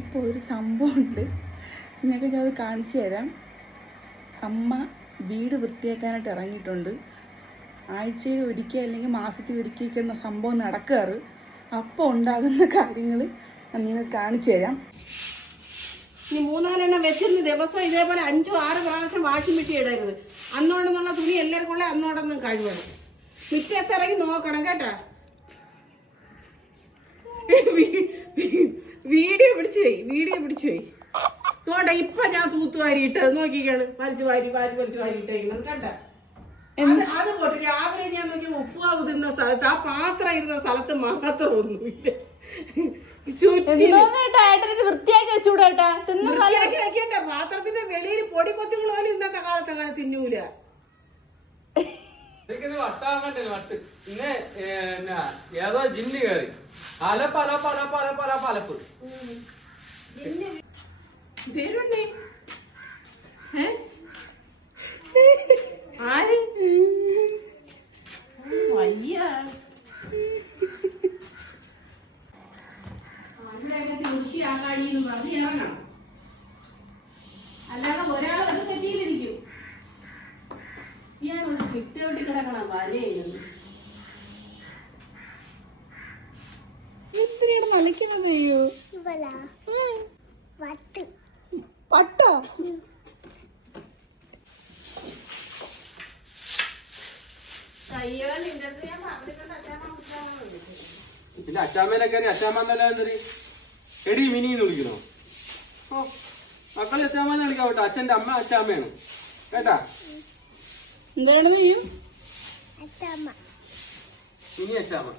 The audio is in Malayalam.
ഇപ്പോൾ ഒരു സംഭവമുണ്ട്, നിങ്ങൾക്ക് ഞാൻ അത് കാണിച്ചു തരാം. അമ്മ വീട് വൃത്തിയാക്കാനായിട്ട് ഇറങ്ങിയിട്ടുണ്ട്. ആഴ്ചയിൽ ഒരിക്കൽ അല്ലെങ്കിൽ മാസത്തിൽ ഒരിക്കൽ സംഭവം നടക്കാറ്. അപ്പോൾ ഉണ്ടാകുന്ന കാര്യങ്ങൾ ഞാൻ നിങ്ങൾക്ക് കാണിച്ചു തരാം. നീ 3-4 വെച്ചിരുന്ന ദിവസം ഇതേപോലെ 5-6 പ്രാവശ്യം വാഷിംഗ് മെഷീൻ ഇടരുത്. അന്നോടെന്നുള്ള തുണി എല്ലാവർക്കും ഉള്ള അന്നോടൊന്നും കഴിവണം. മുറ്റത്തിറങ്ങി നോക്കണം കേട്ടാ. വീഡിയോ പിടിച്ചു പോയി നോണ്ട. ഇപ്പൊ ഞാൻ തൂത്തുവാരി ഇട്ടത് നോക്കിക്കാണ്. വലിച്ചു വാരി ഇട്ടേക്കുന്നത് കേട്ടാ. അത് പോട്ട് രാവിലെ ഞാൻ നോക്കി ഉപ്പുവാവ് തിന്ന സ്ഥലത്ത് ആ പാത്രം ഇരുന്ന സ്ഥലത്ത് മാത്രം ഒന്നുമില്ല. പാത്രത്തിന്റെ വെളിയിൽ പൊടി കൊച്ചുങ്ങൾ പോലും ഇന്നത്തെ കാലത്ത് അങ്ങനെ തിന്നൂല. ഏതോ ജിന്ന് കയറി അലപ്പ് ആര് വയ്യ വൃത്തിയാക്കാടിന്ന് പറഞ്ഞ് ഇറങ്ങണം. അല്ലാതെ ഒരാൾ അത് തെറ്റിയിലിരിക്കും. ഇയാൾ ഒരു സിറ്റൗട്ടി കിടക്കണം വലയുന്നു. മലക്കുന്നത് അയ്യോ പട്ടോ അയ്യോ നിന്റെ അടുത്ത് ഞാൻ പറഞ്ഞിട്ടുണ്ട് അച്ഛാമ്മ. പിന്നെ അച്ചാമ്മേനൊക്കെ അച്ചാമ്മന്നല്ല എന്തൊരു എടി മിനിന്ന് വിളിക്കണോ? ഓ മക്കളെ അച്ചാമ്മന്ന് വിളിക്കാൻ കേട്ടോ. അച്ഛൻ്റെ അമ്മ അച്ചാമ്മയാണ് കേട്ടാ. എന്താണ് ചെയ്യും മിനി അച്ചാമ്മ.